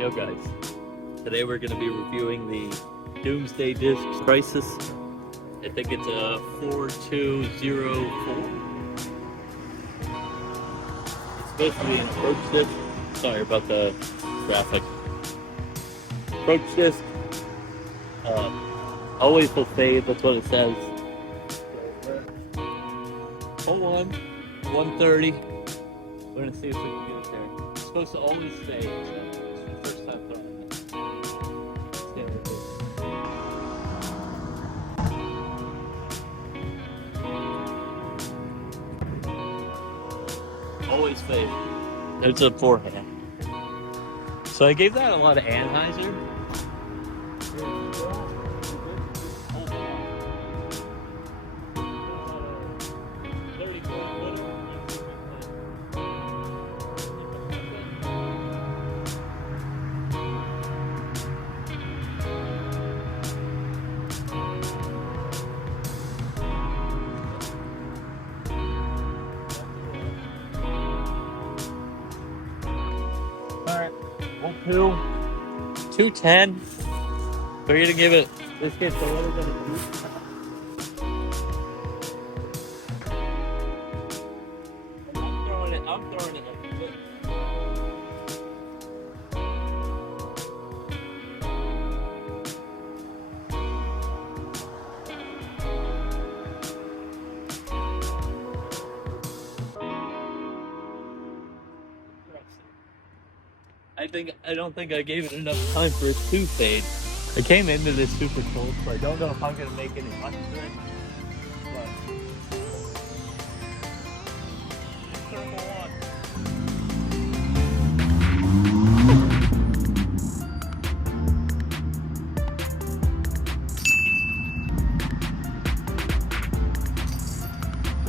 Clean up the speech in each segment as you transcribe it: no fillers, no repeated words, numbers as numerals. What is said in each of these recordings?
Yo guys, today we're going to be reviewing the Doomsday Disc Crisis. I think it's a 4204. It's supposed to be an approach disc. Sorry about the graphic. Approach disc. Always will fade, that's what it says. Hold on, 130. We're going to see if we can get it there. It's supposed to always fade, so it's the first time throwing it. Standard disc. Always fade. It's a forehand. So I gave that a lot of Anheuser. Alright, 210. We're gonna give it, this gets a little bit of juice. I'm throwing it like this. I don't think I gave it enough time for it to fade. I came into this super cold, so I don't know if I'm gonna make any money today. But circle one.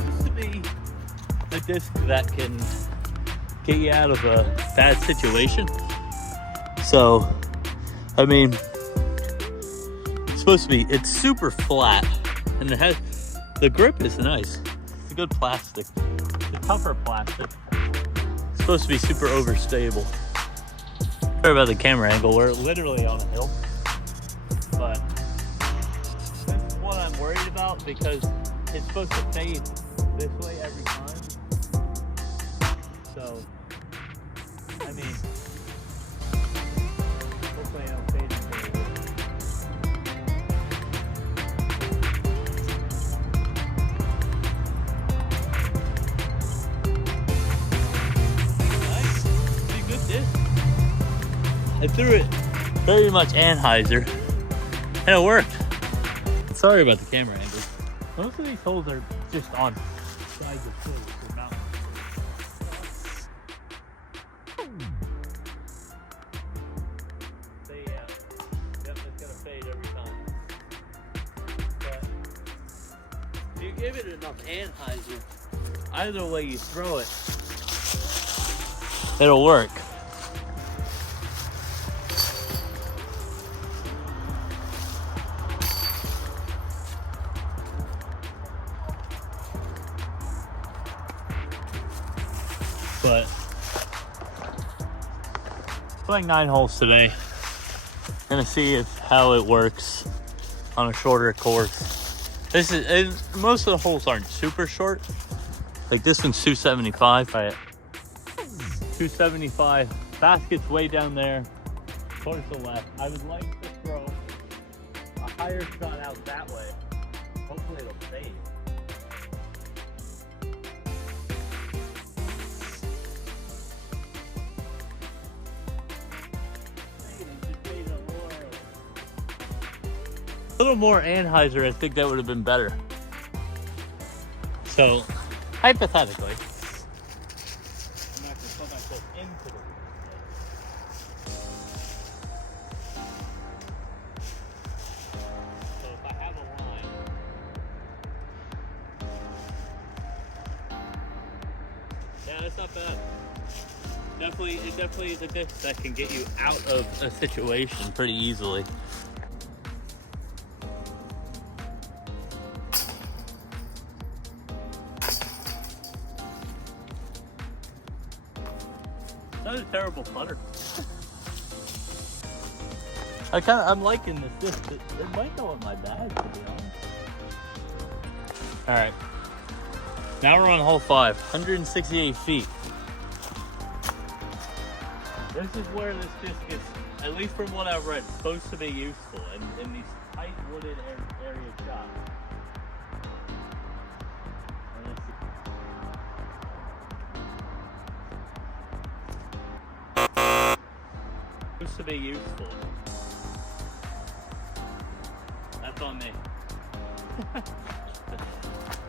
Used to be a disc that can get you out of a bad situation. So, I mean, it's supposed to be, it's super flat, and it has, the grip is nice. It's a good plastic. It's a tougher plastic. It's supposed to be super overstable. Sorry about the camera angle, we're literally on a hill. But that's what I'm worried about, because it's supposed to fade this way every time. So, I mean, hopefully I don't fade it very well. Nice, pretty good disc. I threw it very much Anheuser, and it worked. Sorry about the camera angle. Most of these holes are just on sides of hills or mountains. If you give it enough Anheuser, either way you throw it, it'll work. But playing 9 holes today. Gonna see how it works on a shorter course. This is, most of the holes aren't super short. Like this one's 275. 275. Basket's way down there, towards the left. I would like to throw a higher shot out that way. Hopefully it'll fade. A little more Anheuser, I think that would have been better. So, hypothetically, I'm not going to put myself into it. So if I have a line, yeah, that's not bad. It definitely is a disc that can get you out of a situation pretty easily. Not a terrible putter. I'm liking this disc. It might go in my bag, to be honest. All right. Now we're on hole 5, 168 feet. This is where this disc is, at least from what I've read, supposed to be useful in these tight wooded area shots. Supposed to be useful. That's on me.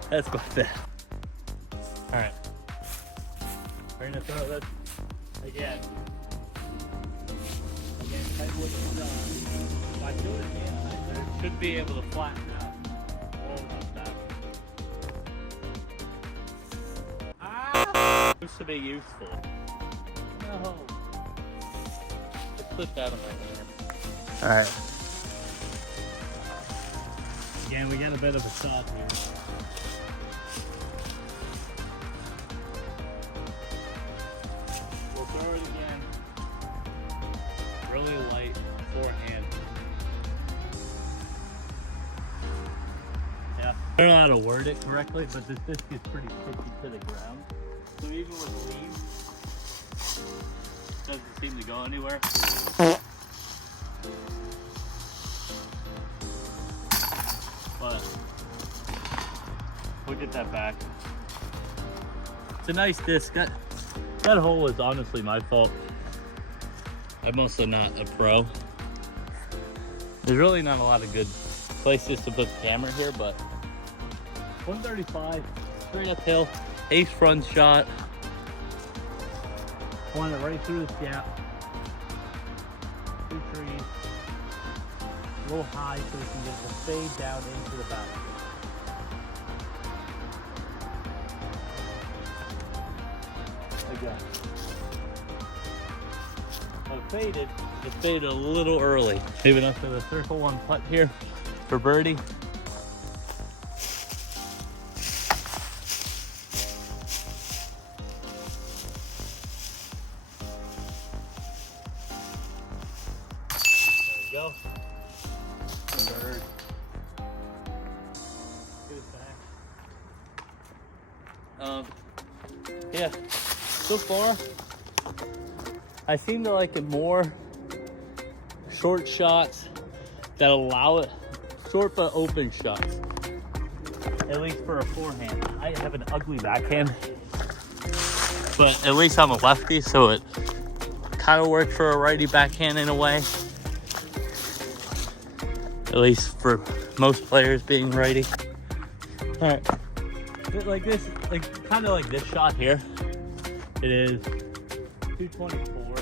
That's my bad. All right. We're gonna throw that again. Tight wood is if I do it again, I should be able to flatten out all of that. Supposed to be useful. No. Let's put that on my hand. Alright. Again, we got a bit of a shot here. We'll throw it again. Really light forehand. Yeah. I don't know how to word it correctly, but this disc is pretty sticky to the ground. So even with leaves, it doesn't seem to go anywhere. But we'll get that back. It's a nice disc. That hole is honestly my fault. I'm also not a pro. There's really not a lot of good places to put the camera here, but 135, straight uphill, ace front shot. Want it right through this gap. 2 trees. A little high so we can get the fade down into the back. Again. It faded a little early. Maybe enough for the circle one putt here for birdie. There we go. Bird. Get it back. Yeah. So far, I seem to like it more short shots that allow it, short but open shots, at least for a forehand. I have an ugly backhand, but at least I'm a lefty, so it kind of worked for a righty backhand in a way, at least for most players being righty. All right, like this, like kind of like this shot here, it is 224,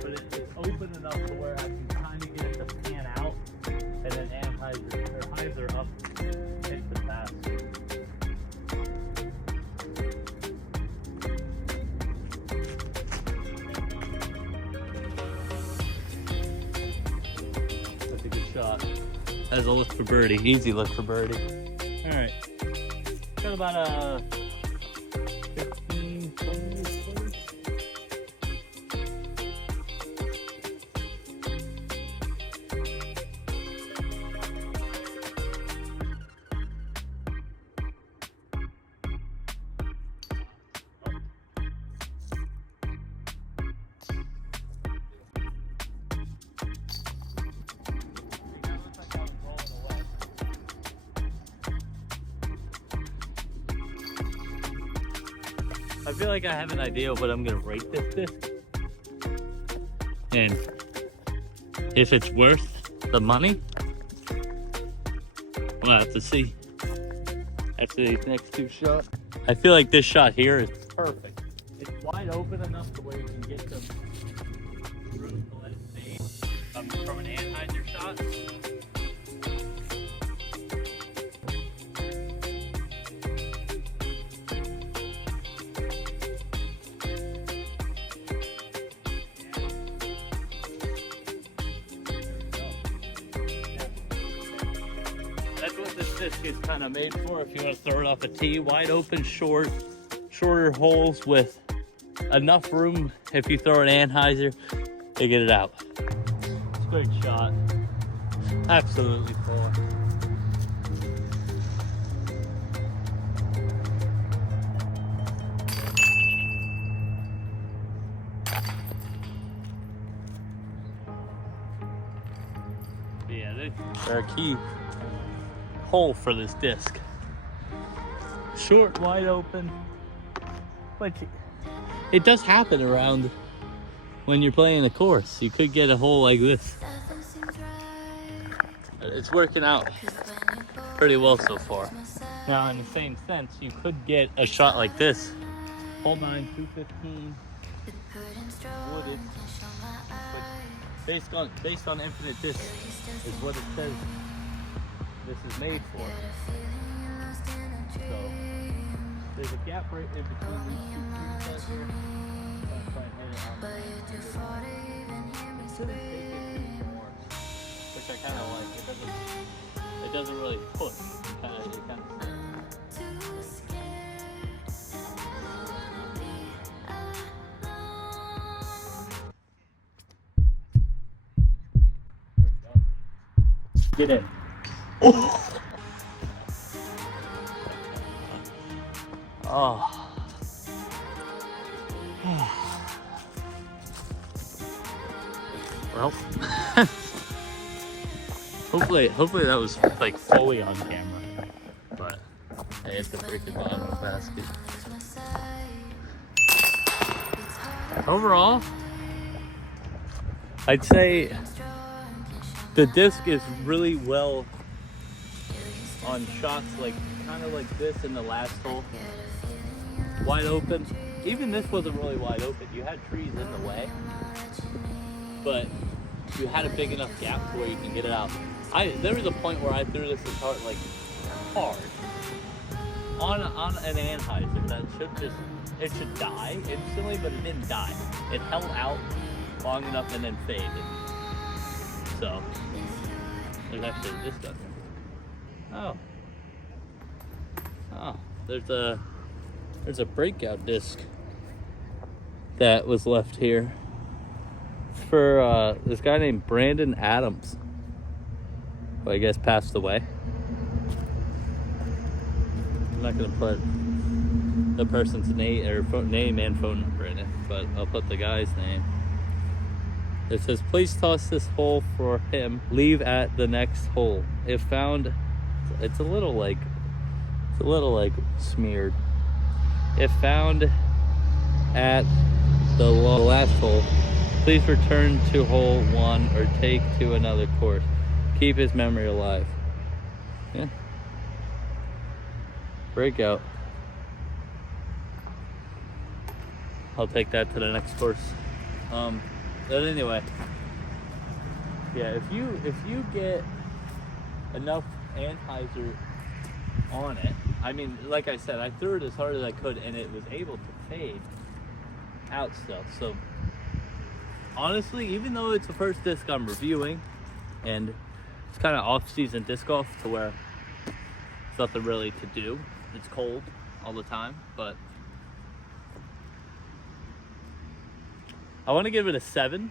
but it's open enough to where I can kind of get it to pan out, and then highs are up, hit the pass. That's a good shot. That's a look for birdie, easy look for birdie. All right, got about a 15, 20. I feel like I have an idea of what I'm gonna rate this disc, and if it's worth the money, we'll have to see after these next 2 shots. I feel like this shot here is perfect. It's wide open enough to where you can get some room to let it fade from an Anheuser shot. That's what this disc is kind of made for. If you want to throw it off a tee, wide open, shorter holes with enough room if you throw an Anheuser to get it out. Great shot. Absolutely poor. Yeah, they're a key hole for this disc. Short, wide open. But it does happen around when you're playing a course. You could get a hole like this. It's working out pretty well so far. Now, in the same sense, you could get a shot like this. Hole 9, 215, wooded. But based on infinite disc is what it says this is made for. So there's a gap right in between these two trees right here. Which I kind of like. It doesn't really push. It kind of get in. Oh. Oh. Well, hopefully that was like fully on camera, but hey, it's the freaking bottom of the basket. Overall, I'd say the disc is really well on shots like kind of like this in the last hole. Wide open. Even this wasn't really wide open. You had trees in the way, but you had a big enough gap to where you can get it out. There was a point where I threw this hard on an anhyzer that should die instantly, but it didn't die. It held out long enough and then faded. So there's actually a disc on there. Oh, there's a breakout disc that was left here for this guy named Brandon Adams, who I guess passed away. I'm not gonna put the person's name and phone number in it, but I'll put the guy's name. It says, please toss this hole for him. Leave at the next hole. If found, it's a little like smeared. If found at the last hole, please return to hole 1 or take to another course. Keep his memory alive. Yeah. Breakout. I'll take that to the next course. But anyway, yeah, if you get enough anhyzer on it, I mean, like I said, I threw it as hard as I could and it was able to fade out still. So honestly, even though it's the first disc I'm reviewing and it's kind of off-season disc golf to where it's nothing really to do, it's cold all the time, but I want to give it a 7.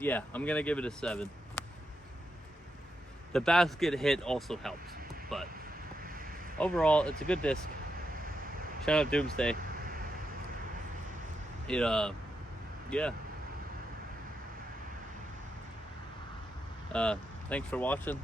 Yeah, I'm gonna give it a 7. The basket hit also helps, but overall, it's a good disc. Shout out Doomsday. Yeah. Thanks for watching.